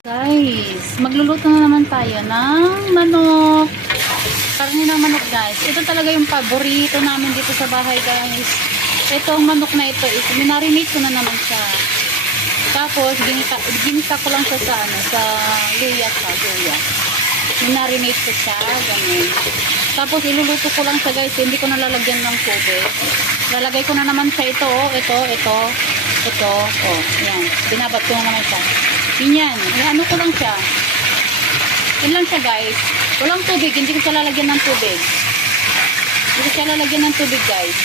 Guys, magluluto na naman tayo ng manok. Karne ng manok, guys. Ito talaga yung paborito namin dito sa bahay, guys. Itong manok na ito, minarinate ko na naman siya. Tapos, ginita ko lang siya sa luya. Minarinate ko siya, ganun. Tapos, iluluto ko lang siya, guys. Hindi ko nalalagyan ng tubig. Lalagay ko na naman siya ito, yan. Binabat ko na naman siya. Yan. Ano ko lang siya. Yan lang siya, guys. Walang tubig. Hindi ko siya lalagyan ng tubig. Hindi ko siya lalagyan ng tubig, guys.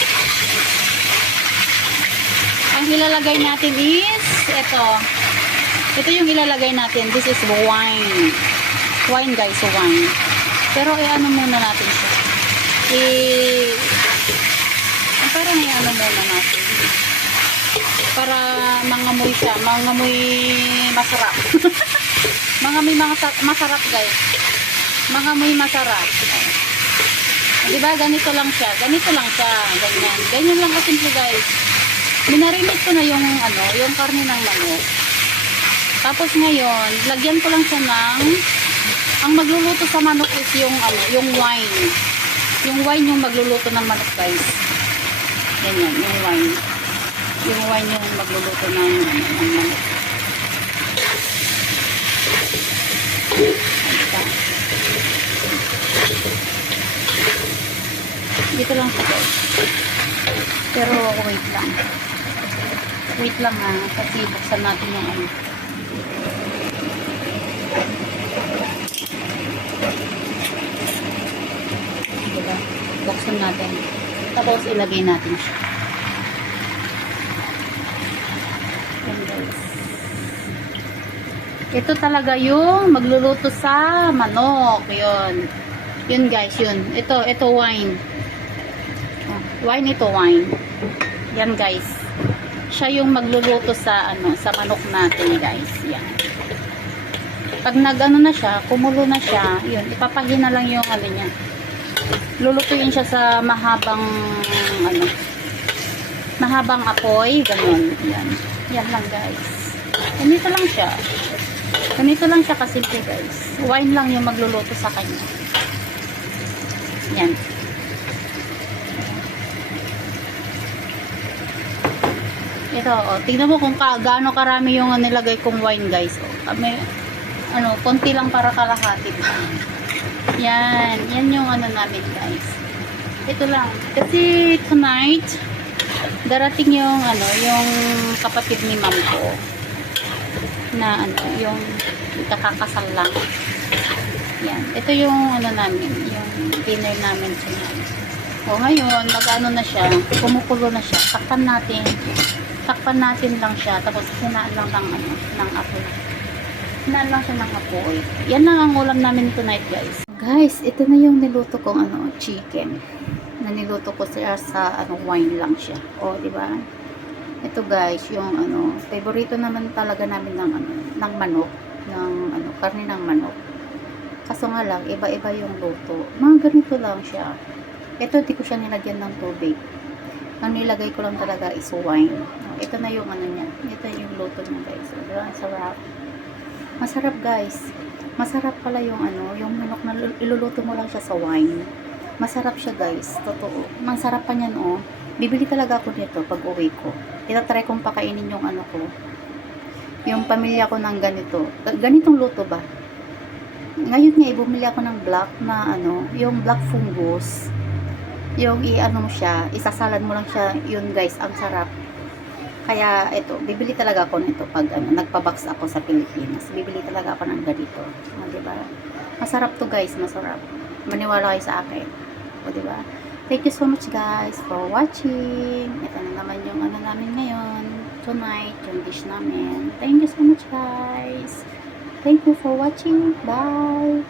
Ang ilalagay natin is ito. Ito yung ilalagay natin. This is wine. Wine, guys. Wine. Pero ano muna natin siya. Parang ano muna natin. Para mangamoy siya, mangamoy masarap. Mangamoy masarap, guys. Mangamoy masarap. Diba? Ganito lang siya. Ganito lang siya. Ganyan. Ganyan lang kasimple, guys. Minarinate ko na yung yung karne ng manok. Tapos ngayon, lagyan ko lang siya ng ang magluluto sa manok is yung wine. Yung wine yung magluluto ng manok, guys. Ganyan, yung wine. Yung wine yung magluluto ng manok. Dito lang siya, guys. Pero wait lang. Wait lang ha. Kasi buksan natin yung diba? Buksan natin. Tapos ilagay natin siya. Ito talaga yung magluluto sa manok. Yun. Yun, guys, yun. Ito wine. Wine, ito wine. Yan, guys. Siya yung magluluto sa sa manok natin, guys. Yan. Pag na siya, kumulo na siya, yun, ipapahina lang yung niya. Lulutuin siya sa mahabang mahabang apoy, ganun. Yan. Yan lang, guys. Ganito lang siya. Ganito lang siya kasimple, guys. Wine lang yung magluluto sa kanya. Yan. Ito, tingnan mo kung gaano karami yung nilagay kong wine, guys. May, konti lang para kalahati pa. Yan. Yan yung namin, guys. Ito lang. Kasi tonight, darating yung, yung kapatid ni ma'am ko. Na, yung kakakasal lang. Yan. Ito yung, namin, yung dinner namin tonight. O, ngayon, mag-ano na siya, kumukulo na siya. Takpan natin lang siya, tapos hinaan lang ng apoy. Hinaan lang siya ng apoy. Yan lang ang ulam namin tonight, guys. Guys, ito na yung niluto kong chicken. Na niluto ko siya sa wine lang siya. O, di ba? Ito, guys, yung favorito naman talaga namin ng manok, ng karne ng manok. Kaso nga lang, iba-iba yung luto. Mga ganito lang siya. Ito, di ko siya nilagyan ng tubig. Ang nilagay ko lang talaga is wine. Ito na yung niya. Ito yung luto niya, guys. Sarap. Masarap, guys. Masarap pala yung yung manok na iluluto mo lang siya sa wine. Masarap siya, guys. Totoo. Masarap pa niyan, oh. Bibili talaga ako nito pag uwi ko. Itatry kong pakainin yung ko. Yung pamilya ko ng ganito. Ganitong luto ba? Ngayon nga, bumili ako ng black na yung black fungus. Yung mo siya, isasalad mo lang siya, yun, guys, ang sarap. Kaya ito, bibili talaga ako nito pag nagpa-box ako sa Pilipinas. Bibili talaga ako ng ganito. Diba? Masarap to, guys, masarap. Maniwala kayo sa akin. Diba? Thank you so much, guys, for watching. Ito na naman yung namin ngayon. Tonight, yung dish namin. Thank you so much, guys. Thank you for watching. Bye.